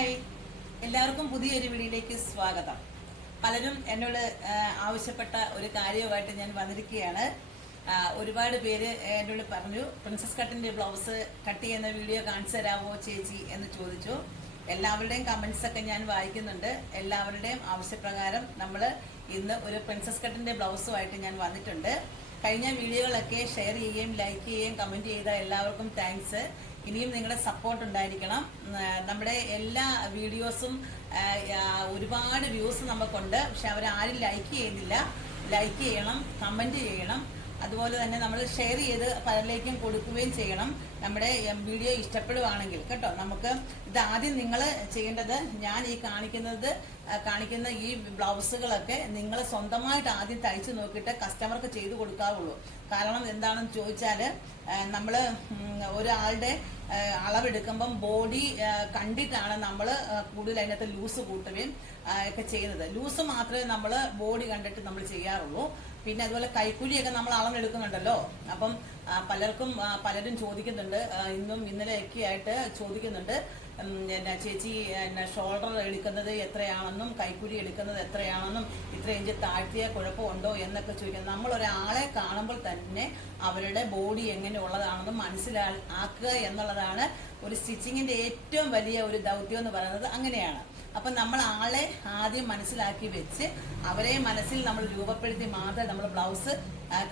Hi എല്ലാവർക്കും പുതിയൊരു വീഡിയോയിലേക്ക് സ്വാഗതം. പലരും എന്നോട് ആവശ്യപ്പെട്ട ഒരു കാര്യവുമായിട്ട് ഞാൻ വന്നിരിക്കുകയാണ്. ഒരുപാട് പേര് എന്നോട് പറഞ്ഞു പ്രിൻസസ് കട്ടിന്റെ ബ്ലൗസ് കട്ട് ചെയ്യുന്ന വീഡിയോ കാണിച്ചു തരാമോ ചേച്ചി? എന്ന് ചോദിച്ചു. എല്ലാവരുടെയും കമന്റ്സ് ഒക്കെ ഞാൻ വായിക്കുന്നുണ്ട്. എല്ലാവരുടെയും ആവശ്യപ്രകാരം നമ്മൾ ഇന്ന് ഒരു പ്രിൻസസ് കട്ടിന്റെ ബ്ലൗസുമായിട്ട് ഞാൻ വന്നിട്ടുണ്ട്. കഴിഞ്ഞ വീഡിയോകളൊക്കെ ഷെയർ ചെയ്യുകയും ലൈക്ക് ചെയ്യുകയും കമന്റ് ചെയ്ത എല്ലാവർക്കും താങ്ക്സ് ഇനിയും നിങ്ങളുടെ സപ്പോർട്ട് ഉണ്ടായിരിക്കണം. നമ്മുടെ എല്ലാ വീഡിയോസും ഒരുപാട് വ്യൂസ് നമുക്കുണ്ട്. പക്ഷെ അവരാരും ലൈക്ക് ചെയ്യുന്നില്ല. ലൈക്ക് ചെയ്യണം കമന്റ് ചെയ്യണം. അതുപോലെ തന്നെ നമ്മൾ ഷെയർ ചെയ്ത് പലരിലേക്കും കൊടുക്കുകയും ചെയ്യണം. നമ്മുടെ വീഡിയോ ഇഷ്ടപ്പെടുവാണെങ്കിൽ കേട്ടോ. നമുക്ക് ഇത് ആദ്യം നിങ്ങൾ ചെയ്യേണ്ടത് ഞാൻ ഈ കാണിക്കുന്നത് കാണിക്കുന്ന ഈ ബ്ലൗസുകളൊക്കെ നിങ്ങൾ സ്വന്തമായിട്ട് ആദ്യം തയ്ച്ചു നോക്കിയിട്ട് കസ്റ്റമർക്ക് ചെയ്തു കൊടുക്കാവുള്ളൂ. കാരണം എന്താണെന്ന് ചോദിച്ചാൽ നമ്മൾ ഒരാളുടെ അളവെടുക്കുമ്പം ബോഡി കണ്ടിട്ടാണ് നമ്മൾ കൂടുതൽ അതിനകത്ത് ലൂസ് കൂട്ടുകയും ഒക്കെ ചെയ്യുന്നത്. ലൂസ് മാത്രമേ നമ്മൾ ബോഡി കണ്ടിട്ട് നമ്മൾ ചെയ്യാറുള്ളൂ. പിന്നെ അതുപോലെ കൈക്കൂലിയൊക്കെ നമ്മൾ അളവെടുക്കുന്നുണ്ടല്ലോ അപ്പം പലർക്കും പലരും ചോദിക്കുന്നുണ്ട്. ഇന്നും ഇന്നലെയൊക്കെ ആയിട്ട് ചോദിക്കുന്നുണ്ട്. എന്നാ ചേച്ചി എന്നാ ഷോൾഡർ എടുക്കുന്നത് എത്രയാണെന്നും കൈക്കൂലി എടുക്കുന്നത് എത്രയാണെന്നും ഇത്ര ഇഞ്ച് താഴ്ത്തിയ കുഴപ്പമുണ്ടോ എന്നൊക്കെ ചോദിക്കുന്നത് നമ്മൾ ഒരാളെ കാണുമ്പോൾ തന്നെ അവരുടെ ബോഡി എങ്ങനെ മനസ്സിലാ മനസ്സിലാക്കുക എന്നുള്ളതാണ് ഒരു സ്റ്റിച്ചിങ്ങിന്റെ ഏറ്റവും വലിയ ഒരു ദൗത്യം എന്ന് പറയുന്നത് അങ്ങനെയാണ്. അപ്പൊ നമ്മൾ ആളെ ആദ്യം മനസ്സിലാക്കി വെച്ച് അവരെ മനസ്സിൽ നമ്മൾ രൂപപ്പെടുത്തി മാത്രമേ നമ്മൾ ബ്ലൗസ്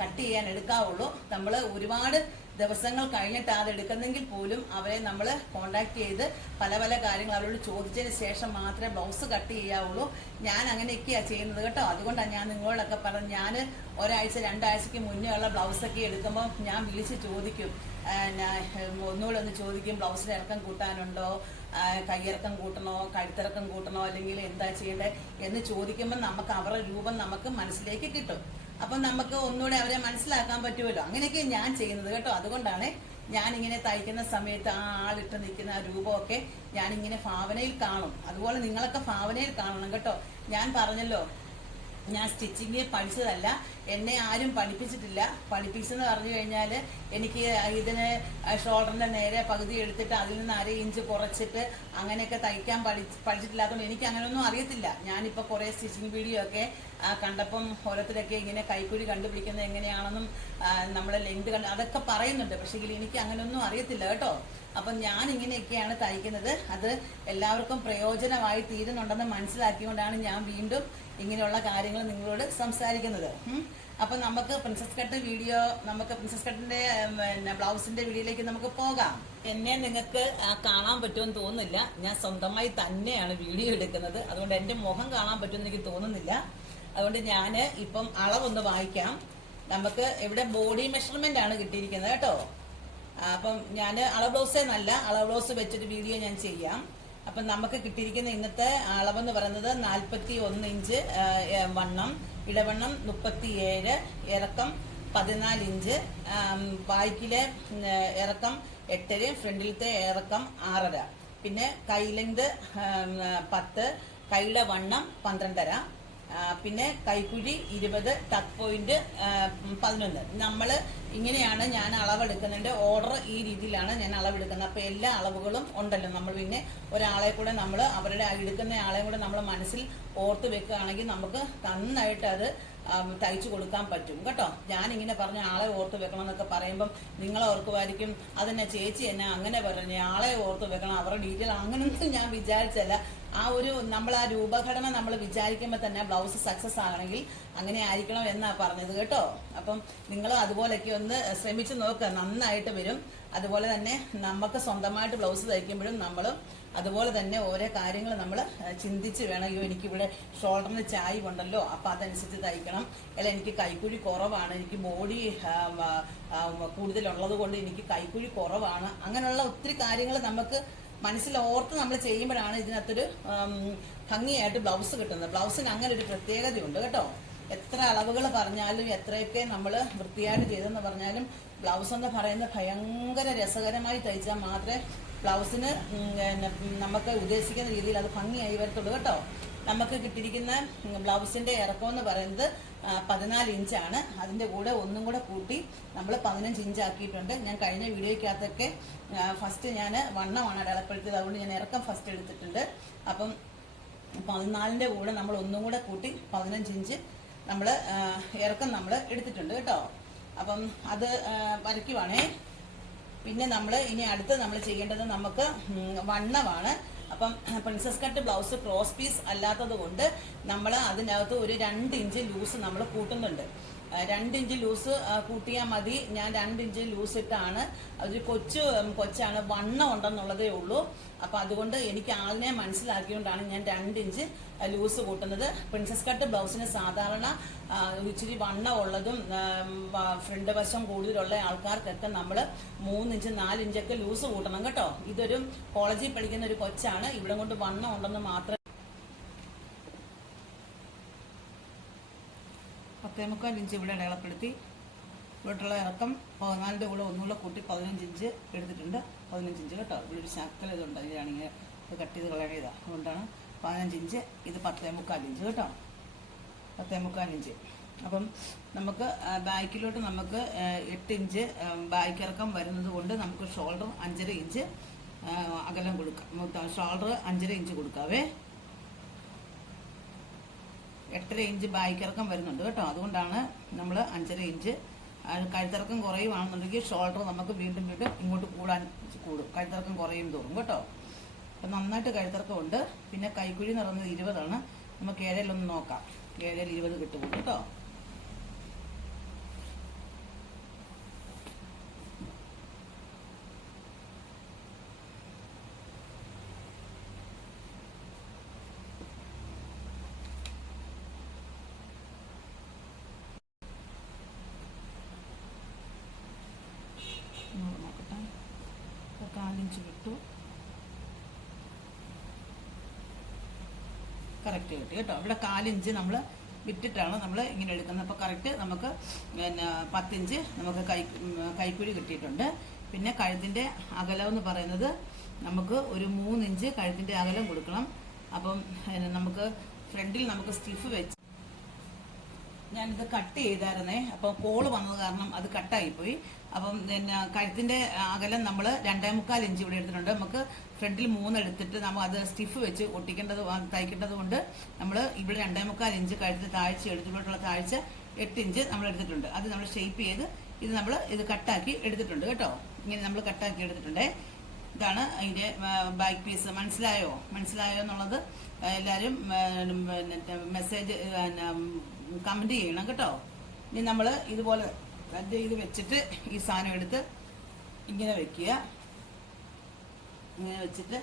കട്ട് ചെയ്യാൻ എടുക്കാവുള്ളൂ. നമ്മൾ ഒരുപാട് ദിവസങ്ങൾ കഴിഞ്ഞിട്ട് അത് എടുക്കുന്നെങ്കിൽ പോലും അവരെ നമ്മൾ കോണ്ടാക്ട് ചെയ്ത് പല പല കാര്യങ്ങൾ അവരോട് ചോദിച്ചതിന് ശേഷം മാത്രമേ ബ്ലൗസ് കട്ട് ചെയ്യാവുള്ളൂ. ഞാൻ അങ്ങനെയൊക്കെയാണ് ചെയ്യുന്നത് കേട്ടോ. അതുകൊണ്ടാണ് ഞാൻ നിങ്ങളോടൊക്കെ പറഞ്ഞു ഞാൻ ഒരാഴ്ച രണ്ടാഴ്ചക്ക് മുന്നേ ഉള്ള ബ്ലൗസൊക്കെ എടുക്കുമ്പോൾ ഞാൻ വിളിച്ച് ചോദിക്കും. ഒന്നുകൂടെ ഒന്ന് ചോദിക്കും. ബ്ലൗസിന് ഇറക്കം കൂട്ടാനുണ്ടോ? കയ്യിറക്കം കൂട്ടണോ? കഴുത്തിറക്കം കൂട്ടണോ? അല്ലെങ്കിൽ എന്താ ചെയ്യേണ്ടത് എന്ന് ചോദിക്കുമ്പോൾ നമുക്ക് അവരുടെ രൂപം നമുക്ക് മനസ്സിലേക്ക് കിട്ടും. അപ്പൊ നമുക്ക് ഒന്നുകൂടെ അവരെ മനസ്സിലാക്കാൻ പറ്റുമല്ലോ. അങ്ങനെയൊക്കെ ഞാൻ ചെയ്യുന്നത് കേട്ടോ. അതുകൊണ്ടാണ് ഞാനിങ്ങനെ തയ്ക്കുന്ന സമയത്ത് ആ ആളിട്ട് നിൽക്കുന്ന ആ രൂപമൊക്കെ ഞാനിങ്ങനെ ഭാവനയിൽ കാണും. അതുപോലെ നിങ്ങളൊക്കെ ഭാവനയിൽ കാണണം കേട്ടോ. ഞാൻ പറഞ്ഞല്ലോ ഞാൻ സ്റ്റിച്ചിങ് പഠിച്ചതല്ല. എന്നെ ആരും പഠിപ്പിച്ചിട്ടില്ല. പഠിപ്പിച്ചെന്ന് പറഞ്ഞു കഴിഞ്ഞാൽ എനിക്ക് ഇതിന് ഷോൾഡറിന്റെ നേരെ പകുതി എടുത്തിട്ട് അതിൽ നിന്ന് അര ഇഞ്ച് കുറച്ചിട്ട് അങ്ങനെയൊക്കെ തയ്ക്കാൻ പഠി പഠിച്ചിട്ടില്ലാത്തതുകൊണ്ട് എനിക്ക് അങ്ങനെയൊന്നും അറിയത്തില്ല. ഞാനിപ്പോൾ കുറേ സ്റ്റിച്ചിങ് വീഡിയോ ഒക്കെ കണ്ടപ്പം ഓരോരുത്തരൊക്കെ ഇങ്ങനെ കൈക്കുഴി കണ്ടുപിടിക്കുന്നത് എങ്ങനെയാണെന്നും നമ്മളെ ലെങ്ത് കണ്ട് അതൊക്കെ പറയുന്നുണ്ട്. പക്ഷേ എനിക്ക് അങ്ങനെയൊന്നും അറിയത്തില്ല കേട്ടോ. അപ്പം ഞാൻ ഇങ്ങനെയൊക്കെയാണ് തയ്ക്കുന്നത്. അത് എല്ലാവർക്കും പ്രയോജനമായി തീരുന്നുണ്ടെന്ന് മനസ്സിലാക്കിക്കൊണ്ടാണ് ഞാൻ വീണ്ടും ഇങ്ങനെയുള്ള കാര്യങ്ങൾ നിങ്ങളോട് സംസാരിക്കുന്നത്. അപ്പം അപ്പൊ നമുക്ക് പ്രിൻസസ് കട്ട് വീഡിയോ നമുക്ക് പ്രിൻസസ് കട്ടിന്റെ പിന്നെ ബ്ലൗസിന്റെ വീഡിയോയിലേക്ക് നമുക്ക് പോകാം. എന്നെ നിങ്ങൾക്ക് കാണാൻ പറ്റുമെന്ന് തോന്നുന്നില്ല. ഞാൻ സ്വന്തമായി തന്നെയാണ് വീഡിയോ എടുക്കുന്നത്. അതുകൊണ്ട് എന്റെ മുഖം കാണാൻ പറ്റുമെന്ന് എനിക്ക് തോന്നുന്നില്ല. അതുകൊണ്ട് ഞാൻ ഇപ്പം അളവൊന്ന് വായിക്കാം. നമുക്ക് ഇവിടെ ബോഡി മെഷർമെന്റ് ആണ് കിട്ടിയിരിക്കുന്നത് കേട്ടോ. അപ്പം ഞാൻ അളവ് ബ്ലൗസേ നല്ല അളവ് ബ്ലൗസ് വെച്ചിട്ട് വീഡിയോ ഞാൻ ചെയ്യാം. അപ്പം നമുക്ക് കിട്ടിയിരിക്കുന്ന ഇന്നത്തെ അളവെന്ന് പറയുന്നത് നാൽപ്പത്തി ഒന്ന് ഇഞ്ച് വണ്ണം ഇടവണ്ണം മുപ്പത്തിയേഴ് ഇറക്കം പതിനാല് ഇഞ്ച് ബാക്കിലെ ഇറക്കം എട്ടര ഫ്രണ്ടിലത്തെ ഇറക്കം ആറര. പിന്നെ കൈ ലെങ്ത് പത്ത് കൈയുടെ വണ്ണം പന്ത്രണ്ടര. പിന്നെ കൈക്കുഴി ഇരുപത് ടക്ക് പോയിന്റ് പതിനൊന്ന്. നമ്മൾ ഇങ്ങനെയാണ് ഞാൻ അളവെടുക്കുന്നുണ്ട് ഓർഡർ ഈ രീതിയിലാണ് ഞാൻ അളവെടുക്കുന്നത്. അപ്പോൾ എല്ലാ അളവുകളും ഉണ്ടല്ലോ. നമ്മൾ പിന്നെ ഒരാളെ കൂടെ നമ്മൾ അവരുടെ എടുക്കുന്ന ആളെയും കൂടെ നമ്മൾ മനസ്സിൽ ഓർത്ത് വെക്കുകയാണെങ്കിൽ നമുക്ക് നന്നായിട്ട് അത് തയ്ച്ചു കൊടുക്കാൻ പറ്റും. കേട്ടോ? ഞാനിങ്ങനെ പറഞ്ഞ ആളെ ഓർത്ത് വെക്കണം എന്നൊക്കെ പറയുമ്പം നിങ്ങൾ ഓർക്കുമായിരിക്കും. അതെന്നെ ചേച്ചി എന്നെ അങ്ങനെ പറഞ്ഞു ആളെ ഓർത്ത് വെക്കണം. അവരുടെ ഡീറ്റെയിൽ അങ്ങനൊന്നും ഞാൻ വിചാരിച്ചല്ല. ആ ഒരു നമ്മൾ ആ രൂപഘടന നമ്മൾ വിചാരിക്കുമ്പോൾ തന്നെ ബ്ലൗസ് സക്സസ് ആകണമെങ്കിൽ അങ്ങനെ ആയിരിക്കണം എന്നാ പറഞ്ഞത് കേട്ടോ? അപ്പം നിങ്ങൾ അതുപോലെയൊക്കെ ഒന്ന് ശ്രമിച്ചു നോക്കുക നന്നായിട്ട് വരും. അതുപോലെ തന്നെ നമുക്ക് സ്വന്തമായിട്ട് ബ്ലൗസ് തയ്ക്കുമ്പോഴും നമ്മളും അതുപോലെ തന്നെ ഓരോ കാര്യങ്ങൾ നമ്മൾ ചിന്തിച്ച് വേണം. അയ്യോ എനിക്കിവിടെ ഷോൾഡറിന് ചായ് ഉണ്ടല്ലോ അപ്പം അതനുസരിച്ച് തയ്ക്കണം. അല്ല എനിക്ക് കൈക്കുഴി കുറവാണ്. എനിക്ക് ബോഡി കൂടുതലുള്ളത് കൊണ്ട് എനിക്ക് കൈക്കുഴി കുറവാണ്. അങ്ങനെയുള്ള ഒത്തിരി കാര്യങ്ങൾ നമുക്ക് മനസ്സിൽ ഓർത്ത് നമ്മൾ ചെയ്യുമ്പോഴാണ് ഇതിനകത്തൊരു ഭംഗിയായിട്ട് ബ്ലൗസ് കിട്ടുന്നത്. ബ്ലൗസിന് അങ്ങനെ ഒരു പ്രത്യേകതയുണ്ട് കേട്ടോ. എത്ര അളവുകൾ പറഞ്ഞാലും എത്രയൊക്കെ നമ്മൾ വൃത്തിയായിട്ട് ചെയ്തെന്ന് പറഞ്ഞാലും ബ്ലൗസ് എന്ന് പറയുന്നത് ഭയങ്കര രസകരമായി തയ്ച്ചാൽ മാത്രമേ ബ്ലൗസിന് നമുക്ക് ഉദ്ദേശിക്കുന്ന രീതിയിൽ അത് ഭംഗിയായി വരത്തുള്ളൂ കേട്ടോ. നമുക്ക് കിട്ടിയിരിക്കുന്ന ബ്ലൗസിന്റെ ഇറക്കം എന്ന് പറയുന്നത് പതിനാല് ഇഞ്ചാണ്. അതിന്റെ കൂടെ ഒന്നും കൂടെ കൂട്ടി നമ്മൾ പതിനഞ്ച് ഇഞ്ച് ആക്കിയിട്ടുണ്ട് ഞാൻ കഴിഞ്ഞ വീഡിയോയ്ക്കകത്തൊക്കെ ഫസ്റ്റ് ഞാൻ വണ്ണമാണ് അടയാളപ്പെടുത്തിയത്. അതുകൊണ്ട് ഞാൻ ഇറക്കം ഫസ്റ്റ് എടുത്തിട്ടുണ്ട്. അപ്പം പതിനാലിന്റെ കൂടെ നമ്മൾ ഒന്നും കൂടെ കൂട്ടി പതിനഞ്ച് ഇഞ്ച് നമ്മൾ ഇറക്കം നമ്മൾ എടുത്തിട്ടുണ്ട് കേട്ടോ. അപ്പം അത് വരയ്ക്കുവാണേ. പിന്നെ നമ്മൾ ഇനി അടുത്ത് നമ്മൾ ചെയ്യേണ്ടത് നമുക്ക് വണ്ണമാണ്. അപ്പം princess cut blouse cross piece അല്ലാത്തത് കൊണ്ട് നമ്മൾ അതിനകത്ത് ഒരു രണ്ട് ഇഞ്ച് ലൂസ് നമ്മൾ കൂട്ടുന്നുണ്ട്. ആ, രണ്ട് ഇഞ്ച് ലൂസ് കൂട്ടിയാൽ മതി. ഞാൻ രണ്ട് ഇഞ്ച് ലൂസ് ഇട്ടാണ് അതൊരു കൊച്ചു കൊച്ചാണ്. വണ്ണം ഉണ്ടെന്നുള്ളതേ ഉള്ളൂ. അപ്പൊ അതുകൊണ്ട് എനിക്ക് ആദ്യമേ മനസ്സിലാക്കിയോണ്ടാണ് ഞാൻ രണ്ട് ഇഞ്ച് ലൂസ് കൂട്ടുന്നത്. പ്രിൻസസ് കട്ട് ബ്ലൗസിന് സാധാരണ ഇച്ചിരി വണ്ണം ഉള്ളതും ഫ്രണ്ട് വശം കൂടുതലുള്ള ആൾക്കാർക്കൊക്കെ നമ്മൾ മൂന്നിഞ്ച് നാലിഞ്ചൊക്കെ ലൂസ് കൂട്ടണം കേട്ടോ. ഇതൊരു കോളേജിൽ പഠിക്കുന്ന ഒരു കൊച്ചാണ്. ഇവിടെ കൊണ്ട് വണ്ണം ഉണ്ടെന്ന് മാത്രം പത്തേമുക്കാൽ ഇഞ്ച് ഇവിടെ അടയാളപ്പെടുത്തി. ഇവിടെയുള്ള ഇറക്കം പതിനാലിന്റെ കൂടെ ഒന്നുകൂടെ കൂട്ടി പതിനഞ്ച് ഇഞ്ച് എടുത്തിട്ടുണ്ട്. പതിനഞ്ച് ഇഞ്ച് കേട്ടോ. ഇവിടെ ഒരു ശക്കല ഇതുണ്ട്. ഇതിലാണെങ്കിൽ ഇത് കട്ട് ചെയ്ത് കളയണതാ അതുകൊണ്ടാണ് പതിനഞ്ച് ഇഞ്ച് ഇത് പത്തേ മുക്കാൽ ഇഞ്ച് കേട്ടോ. പത്തേ മുക്കാൽ ഇഞ്ച്. അപ്പം നമുക്ക് ബാക്കിലോട്ട് നമുക്ക് എട്ട് ഇഞ്ച് ബാക്ക് ഇറക്കം വരുന്നത് കൊണ്ട് നമുക്ക് ഷോൾഡർ അഞ്ചര ഇഞ്ച് അകലം കൊടുക്കാം. ഷോൾഡർ അഞ്ചര ഇഞ്ച് കൊടുക്കാവേ. എട്ടര ഇഞ്ച് ബാക്കിറക്കം വരുന്നുണ്ട് കേട്ടോ. അതുകൊണ്ടാണ് നമ്മൾ അഞ്ചര ഇഞ്ച് കഴുത്തിറക്കം കുറയുവാണെന്നുണ്ടെങ്കിൽ ഷോൾഡർ നമുക്ക് വീണ്ടും വീണ്ടും ഇങ്ങോട്ട് കൂടാൻ കൂടും. കഴുത്തിറക്കം കുറയും തോറും കേട്ടോ. അപ്പം നന്നായിട്ട് കഴുത്തിറക്കം ഉണ്ട് പിന്നെ കൈക്കുഴി എന്ന് പറയുന്നത് ഇരുപതാണ്. നമുക്ക് ഏഴയിലൊന്ന് നോക്കാം. ഏഴയിൽ ഇരുപത് കിട്ടും കേട്ടോ ഇങ്ങോട്ട് നോക്കട്ടെ വിട്ടു കറക്റ്റ് കിട്ടി കേട്ടോ. ഇവിടെ കാലിഞ്ച് നമ്മൾ വിട്ടിട്ടാണ് നമ്മൾ ഇങ്ങനെ എടുക്കുന്നത്. അപ്പോൾ കറക്റ്റ് നമുക്ക് പിന്നെ പത്തിഞ്ച് നമുക്ക് കൈ കൈക്കുഴി കിട്ടിയിട്ടുണ്ട്. പിന്നെ കഴുത്തിന്റെ അകലം എന്ന് പറയുന്നത് നമുക്ക് ഒരു മൂന്നിഞ്ച് കഴുത്തിന്റെ അകലം കൊടുക്കണം. അപ്പം നമുക്ക് ഫ്രണ്ടിൽ നമുക്ക് സ്റ്റിഫ് വെച്ച് ഞാനിത് കട്ട് ചെയ്തായിരുന്നേ. അപ്പോൾ കോൾ വന്നത് കാരണം അത് കട്ടായി പോയി അപ്പം പിന്നെ കഴുത്തിന്റെ അകലം നമ്മൾ രണ്ടേ മുക്കാൽ ഇഞ്ച് ഇവിടെ എടുത്തിട്ടുണ്ട്. നമുക്ക് ഫ്രണ്ടിൽ മൂന്നെടുത്തിട്ട് നമ്മൾ അത് സ്റ്റിഫ് വെച്ച് ഒട്ടിക്കേണ്ടത് തയ്ക്കേണ്ടത് കൊണ്ട് നമ്മൾ ഇവിടെ രണ്ടേ മുക്കാൽ ഇഞ്ച് കഴുത്ത് താഴ്ച എടുത്തിട്ടുള്ള താഴ്ച എട്ട് ഇഞ്ച് നമ്മൾ എടുത്തിട്ടുണ്ട്. അത് നമ്മൾ ഷേപ്പ് ചെയ്ത് ഇത് നമ്മൾ ഇത് കട്ടാക്കി എടുത്തിട്ടുണ്ട് കേട്ടോ. ഇങ്ങനെ നമ്മൾ കട്ടാക്കി എടുത്തിട്ടുണ്ടേ. ഇതാണ് അതിന്റെ ബാക്ക് പീസ് മനസ്സിലായോ? മനസ്സിലായോ എന്നുള്ളത്? എല്ലാവരും മെസ്സേജ് കമന്റ് ചെയ്യണം കേട്ടോ. ഇനി നമ്മൾ ഇതുപോലെ കട്ട് ചെയ്ത് വെച്ചിട്ട് ഈ സാധനം എടുത്ത് ഇങ്ങനെ വെക്കുക. ഇങ്ങനെ വെച്ചിട്ട്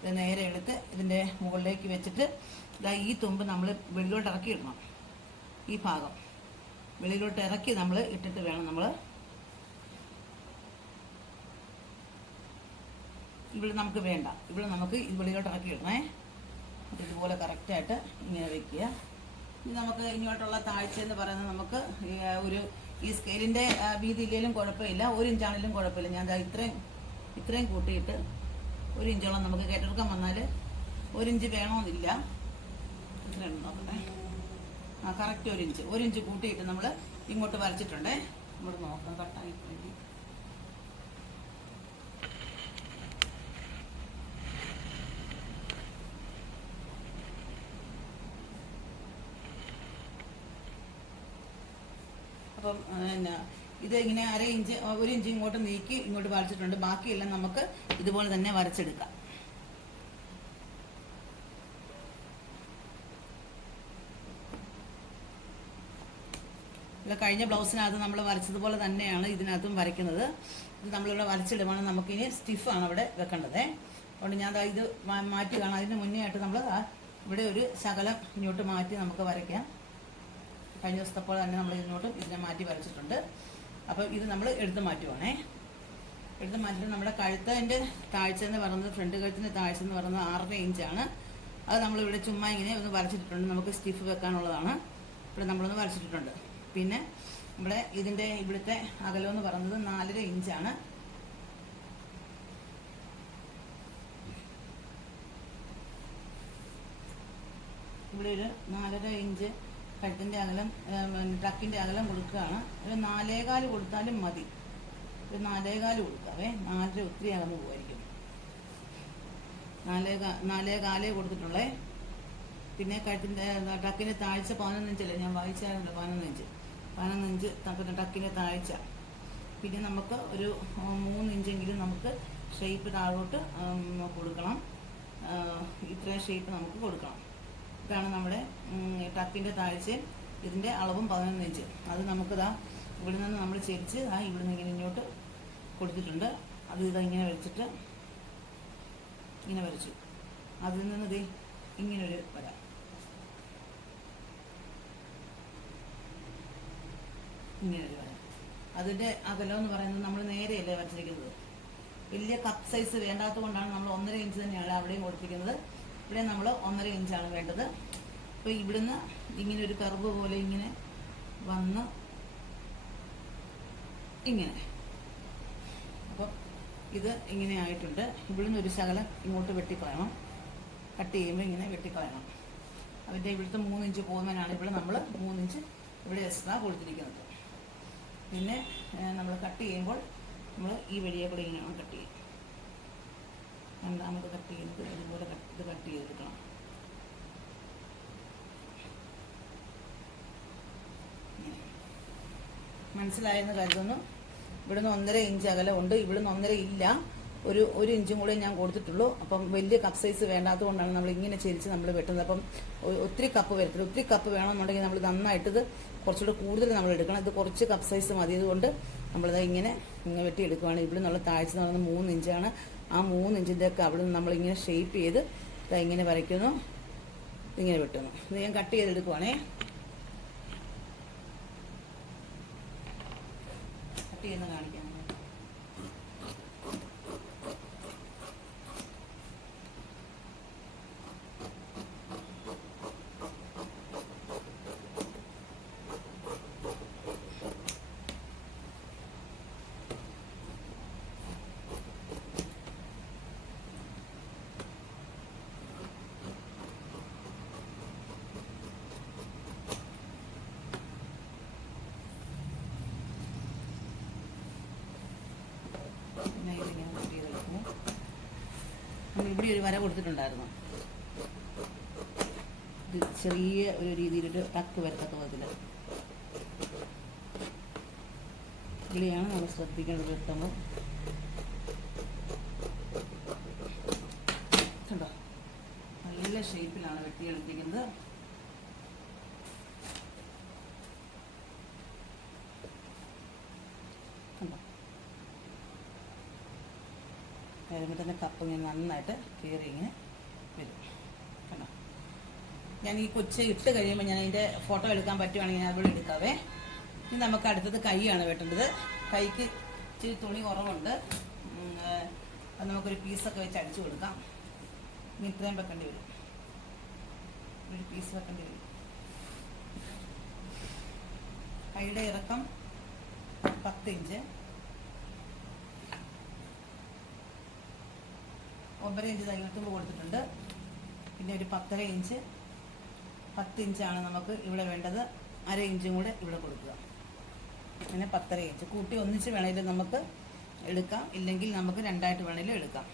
ഇത് നേരെ എടുത്ത് ഇതിന്റെ മുകളിലേക്ക് വെച്ചിട്ട് ഇതാ ഈ തുമ്പ് നമ്മൾ വെളിയിലോട്ട് ഇറക്കി ഇടണം. ഈ ഭാഗം. വെളിയിലോട്ട് ഇറക്കി നമ്മൾ ഇട്ടിട്ട് വേണം നമ്മൾ ഇവിടെ നമുക്ക് വേണ്ട. ഇവിടെ നമുക്ക് ഇത് വെളിയിലോട്ട് ഇറക്കി ഇടണേ. ഇതുപോലെ കറക്റ്റായിട്ട് ഇങ്ങനെ വെക്കുക. ഇനി നമുക്ക് ഇങ്ങോട്ടുള്ള താഴ്ച എന്ന് പറയുന്നത് നമുക്ക് ഒരു ഈ സ്കെയിലിന്റെ വീതി ഇല്ലെങ്കിലും കുഴപ്പമില്ല ഒരു ഇഞ്ചാണെങ്കിലും കുഴപ്പമില്ല. ഞാൻ ഇത്രയും ഇത്രയും കൂട്ടിയിട്ട് ഒരു ഇഞ്ചോളം നമുക്ക് കയറ്റെടുക്കാൻ വന്നാൽ ഒരു ഇഞ്ച് വേണമെന്നില്ല ഇത്രയും നോക്കട്ടെ. ആ കറക്റ്റ് ഒരു ഇഞ്ച്. ഒരു ഇഞ്ച് കൂട്ടിയിട്ട് നമ്മൾ ഇങ്ങോട്ട് വരച്ചിട്ടുണ്ടേ. നമ്മൾ നോക്കാം കട്ടായി അപ്പം എന്നാ ഇത് ഇങ്ങനെ അര ഇഞ്ച് ഒരു ഇഞ്ച് ഇങ്ങോട്ട് നീക്കി ഇങ്ങോട്ട് വരച്ചിട്ടുണ്ട് ബാക്കിയെല്ലാം നമുക്ക് ഇതുപോലെ തന്നെ വരച്ചെടുക്കാം. കഴിഞ്ഞ ബ്ലൗസിനകത്ത് നമ്മൾ വരച്ചതുപോലെ തന്നെയാണ് ഇതിനകത്തും വരയ്ക്കുന്നത്. ഇത് നമ്മളിവിടെ വരച്ചിടുവാണ്. നമുക്കിനി സ്റ്റിഫാണ് അവിടെ വെക്കേണ്ടത്. അതുകൊണ്ട് ഞാൻ ഇത് മാറ്റി കാണാം. അതിന് മുന്നേ ആയിട്ട് നമ്മൾ ഇവിടെ ഒരു ശകലം ഇങ്ങോട്ട് മാറ്റി നമുക്ക് വരയ്ക്കാം. കഴിഞ്ഞ ദിവസത്തെ പോലെ തന്നെ നമ്മൾ ഇതിനോട്ടും ഇതിനെ മാറ്റി വരച്ചിട്ടുണ്ട്. അപ്പോൾ ഇത് നമ്മൾ എടുത്ത് മാറ്റുവാണേ. എടുത്ത് മാറ്റിയിട്ട് നമ്മുടെ കഴുത്തതിന്റെ താഴ്ച എന്ന് പറയുന്നത് ഫ്രണ്ട് കഴുത്തിന്റെ താഴ്ച എന്ന് പറയുന്നത് ആറര ഇഞ്ചാണ്. അത് നമ്മളിവിടെ ചുമ്മാ ഇങ്ങനെ ഒന്ന് വരച്ചിട്ടിട്ടുണ്ട്. നമുക്ക് സ്റ്റിഫ് വെക്കാനുള്ളതാണ്. ഇവിടെ നമ്മളൊന്ന് വരച്ചിട്ടിട്ടുണ്ട്. പിന്നെ നമ്മുടെ ഇതിന്റെ ഇവിടുത്തെ അകലം എന്ന് പറയുന്നത് നാലര ഇഞ്ചാണ്. ഇവിടെ ഒരു നാലര ഇഞ്ച് കഴുത്തിന്റെ അകലം ട്രക്കിന്റെ അകലം കൊടുക്കുകയാണ്. ഒരു നാലേകാൽ കൊടുത്താലും മതി. ഒരു നാലേകാൽ കൊടുക്കാവേ നാലര ഒത്തിരി അകന്ന് പോകുമായിരിക്കും നാലേകാ നാലേകാലേ നാലേ കാലേ കൊടുത്തിട്ടുള്ളേ. പിന്നെ കഴുത്തിന്റെ ടക്കിന്റെ താഴ്ച പതിനൊന്നിഞ്ചല്ലേ ഞാൻ വായിച്ചായിരുന്നല്ലോ പതിനൊന്നിഞ്ച് പതിനൊന്നിഞ്ച് പിന്നെ ടക്കിന്റെ താഴ്ച. പിന്നെ നമുക്ക് ഒരു മൂന്നിഞ്ചെങ്കിലും നമുക്ക് ഷേപ്പ് താഴോട്ട് കൊടുക്കണം. ഇത്രയും ഷേപ്പ് നമുക്ക് കൊടുക്കണം. ഇതാണ് നമ്മുടെ ടപ്പിന്റെ താഴ്ചയും ഇതിന്റെ അളവും പതിനൊന്ന് ഇഞ്ച്. അത് നമുക്കിതാ ഇവിടെ നിന്ന് നമ്മൾ ചെരിച്ച് ആ ഇവിടെ നിന്ന് ഇങ്ങനെ ഇങ്ങോട്ട് കൊടുത്തിട്ടുണ്ട്. അത് ഇതാ ഇങ്ങനെ വരച്ചിട്ട് ഇങ്ങനെ വരച്ചു. അതിൽ നിന്ന് ദേ ഇങ്ങനൊരു വര. ഇങ്ങനൊരു വര. അതിന്റെ അകലം എന്ന് പറയുന്നത് നമ്മൾ നേരെയല്ലേ വരച്ചിരിക്കുന്നത്? വലിയ കപ്പ് സൈസ് വേണ്ടാത്തത് കൊണ്ടാണ് നമ്മൾ ഒന്നര ഇഞ്ച് തന്നെയാണ് അവിടെയും കൊടുത്തിരിക്കുന്നത്. ഇവിടെ നമ്മൾ ഒന്നര ഇഞ്ചാണ് വേണ്ടത്. അപ്പോൾ ഇവിടുന്ന് ഇങ്ങനെ ഒരു കർവ് പോലെ ഇങ്ങനെ വന്ന് ഇങ്ങനെ. അപ്പോൾ ഇത് ഇങ്ങനെ ആയിട്ടുണ്ട്. ഇവിടുന്ന് ഒരു ശകലം ഇങ്ങോട്ട് വെട്ടിക്കളയണം. കട്ട് ചെയ്യുമ്പോൾ ഇങ്ങനെ വെട്ടിക്കളയണം. അതിന്റെ ഇവിടുത്തെ മൂന്നിഞ്ച് പോകുന്നതിനാണ് ഇവിടെ നമ്മൾ മൂന്നിഞ്ച് ഇവിടെ എക്സ്ട്രാ കൊടുത്തിരിക്കുന്നത്. പിന്നെ നമ്മൾ കട്ട് ചെയ്യുമ്പോൾ നമ്മൾ ഈ വഴിയെ കൂടെ ഇങ്ങനെയാണ് കട്ട് ചെയ്യും. രണ്ടാമത് കട്ട് ചെയ്യുന്നത് ഇതുപോലെ ഇത് കട്ട് ചെയ്തെടുക്കണം. മനസ്സിലായെന്ന് കരുതുന്നു. ഇവിടുന്ന് ഒന്നര ഇഞ്ച് അകലം ഉണ്ട്. ഇവിടുന്ന് ഒന്നര ഇല്ല. ഒരു ഒരു ഇഞ്ചും കൂടെ ഞാൻ കൊടുത്തിട്ടുള്ളൂ. അപ്പം വലിയ കപ്പ് സൈസ് വേണ്ടാത്തത് കൊണ്ടാണ് നമ്മൾ ഇങ്ങനെ ചെരിച്ച് നമ്മൾ വെട്ടുന്നത്. അപ്പം ഒത്തിരി കപ്പ് വരത്തില്ല. ഒത്തിരി കപ്പ് വേണമെന്നുണ്ടെങ്കിൽ നമ്മൾ നന്നായിട്ടത് കുറച്ചുകൂടെ കൂടുതൽ നമ്മൾ എടുക്കണം. ഇത് കുറച്ച് കപ്പ് സൈസ് മതിയതുകൊണ്ട് നമ്മളിത് ഇങ്ങനെ ഇങ്ങനെ വെട്ടിയെടുക്കുകയാണ് ഇവിടെ നിന്നുള്ള താഴ്ച എന്ന് പറയുന്നത് മൂന്ന് ഇഞ്ചാണ് ആ മൂന്ന് ഇഞ്ചിന്റെ ഒക്കെ അവിടെ നിന്ന് നമ്മളിങ്ങനെ ഷേപ്പ് ചെയ്ത് ഇങ്ങനെ വരയ്ക്കുന്നു. ഇങ്ങനെ വെട്ടുന്നു. ഇത് ഞാൻ കട്ട് ചെയ്തെടുക്കുവാണേ. കട്ട് ചെയ്യുന്ന കാണിക്കാം പിന്നെ ഇതിങ്ങനെ കട്ട് ചെയ്തെടുക്കുന്നു നമ്മൾ ഇവിടെ ഒരു വര കൊടുത്തിട്ടുണ്ടായിരുന്നു. ഇത് ചെറിയ ഒരു രീതിയിലൊരു ടക്ക് വരത്തക്ക വിധത്തിൽ ഇവിടെയാണ് നമ്മൾ ശ്രദ്ധിക്കേണ്ടത് കിട്ടുമ്പോൾ കണ്ടോ? നല്ല ഷേപ്പിലാണ് വെട്ടിയെടുത്തിരിക്കുന്നത് കണ്ടോ വരുമ്പോൾ തന്നെ കപ്പ് ഇങ്ങനെ നന്നായിട്ട് കീറി ഇങ്ങനെ വരും. കണ്ടോ? ഞാൻ ഈ കൊച്ച് ഇട്ട് കഴിയുമ്പോൾ ഞാൻ അതിന്റെ ഫോട്ടോ എടുക്കാൻ പറ്റുവാണെങ്കിൽ ഞാൻ അതുകൂടെ എടുക്കാവേ. ഇനി നമുക്ക് അടുത്തത് കൈയാണ് വെട്ടേണ്ടത്. കൈക്ക് ഇച്ചിരി തുണി കുറവുണ്ട്. അത് നമുക്കൊരു പീസൊക്കെ വെച്ച് അടിച്ചു കൊടുക്കാം. ഇനി ഇത്രയും വെക്കേണ്ടി വരും. ഒരു പീസ് വെക്കേണ്ടി വരും. കൈയുടെ ഇറക്കം പത്ത് ഇഞ്ച്. ഒമ്പര ഇഞ്ച് തയ്യൽത്തുമ്പ് കൊടുത്തിട്ടുണ്ട്. പിന്നെ ഒരു പത്തര ഇഞ്ച് പത്ത് ഇഞ്ചാണ് നമുക്ക് ഇവിടെ വേണ്ടത്. അര ഇഞ്ചും കൂടെ ഇവിടെ കൊടുക്കുക. അങ്ങനെ പത്തര ഇഞ്ച് കൂട്ടി ഒന്നിച്ച് വേണമെങ്കിലും നമുക്ക് എടുക്കാം. ഇല്ലെങ്കിൽ നമുക്ക് രണ്ടായിട്ട് വേണമെങ്കിലും എടുക്കാം.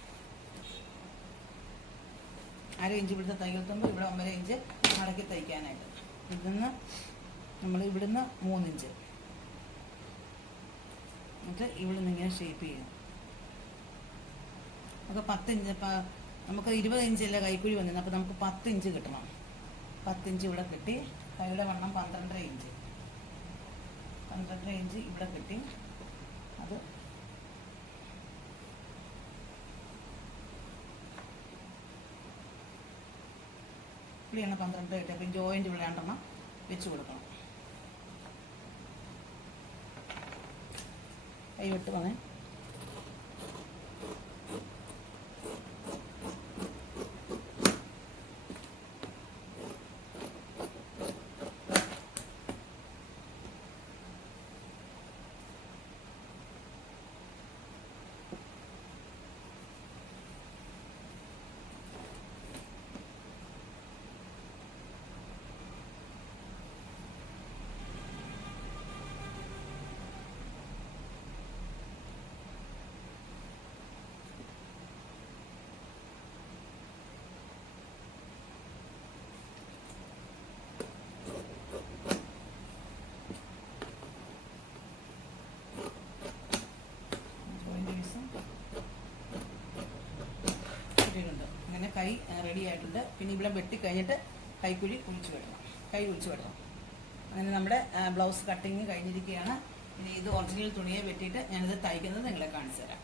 അര ഇഞ്ച് ഇവിടുത്തെ തയ്യൽത്തുമ്പ് ഇവിടെ ഒമ്പര ഇഞ്ച് മടക്കി തയ്ക്കാനായിട്ട്. ഇവിടുന്ന് നമ്മൾ ഇവിടുന്ന് മൂന്നിഞ്ച് എന്നിട്ട് ഇവിടുന്ന് ഇങ്ങനെ ഷേപ്പ് ചെയ്യും നമുക്ക് പത്ത് ഇഞ്ച് നമുക്ക് ഇരുപത് ഇഞ്ചല്ലേ കൈക്കുഴി വന്നിരുന്നത് അപ്പോൾ നമുക്ക് പത്ത് ഇഞ്ച് കിട്ടണം. പത്ത് ഇഞ്ച് ഇവിടെ കിട്ടി കൈയുടെ വണ്ണം പന്ത്രണ്ടര ഇഞ്ച്. പന്ത്രണ്ടര ഇഞ്ച് ഇവിടെ കിട്ടി. അത് ഇവിടെയാണ് പന്ത്രണ്ട് കിട്ടി അപ്പം ജോയിന്റ് ഇവിടെ രണ്ടെണ്ണം വെച്ച് കൊടുക്കണം. കൈ വിട്ട് വന്നേ കൈ റെഡി ആയിട്ടുണ്ട്. പിന്നെ ഇവിടെ വെട്ടി കഴിഞ്ഞിട്ട് കൈക്കുഴി കുഴിച്ചു വിടണം. കൈ കുഴിച്ചു വിടണം. അങ്ങനെ നമ്മുടെ ബ്ലൗസ് കട്ടിങ് കഴിഞ്ഞിരിക്കുകയാണ്. ഇത് ഒറിജിനൽ തുണിയെ വെട്ടിയിട്ട് ഞാനിത് തയ്ക്കുന്നത് നിങ്ങളെ കാണിച്ചു തരാം.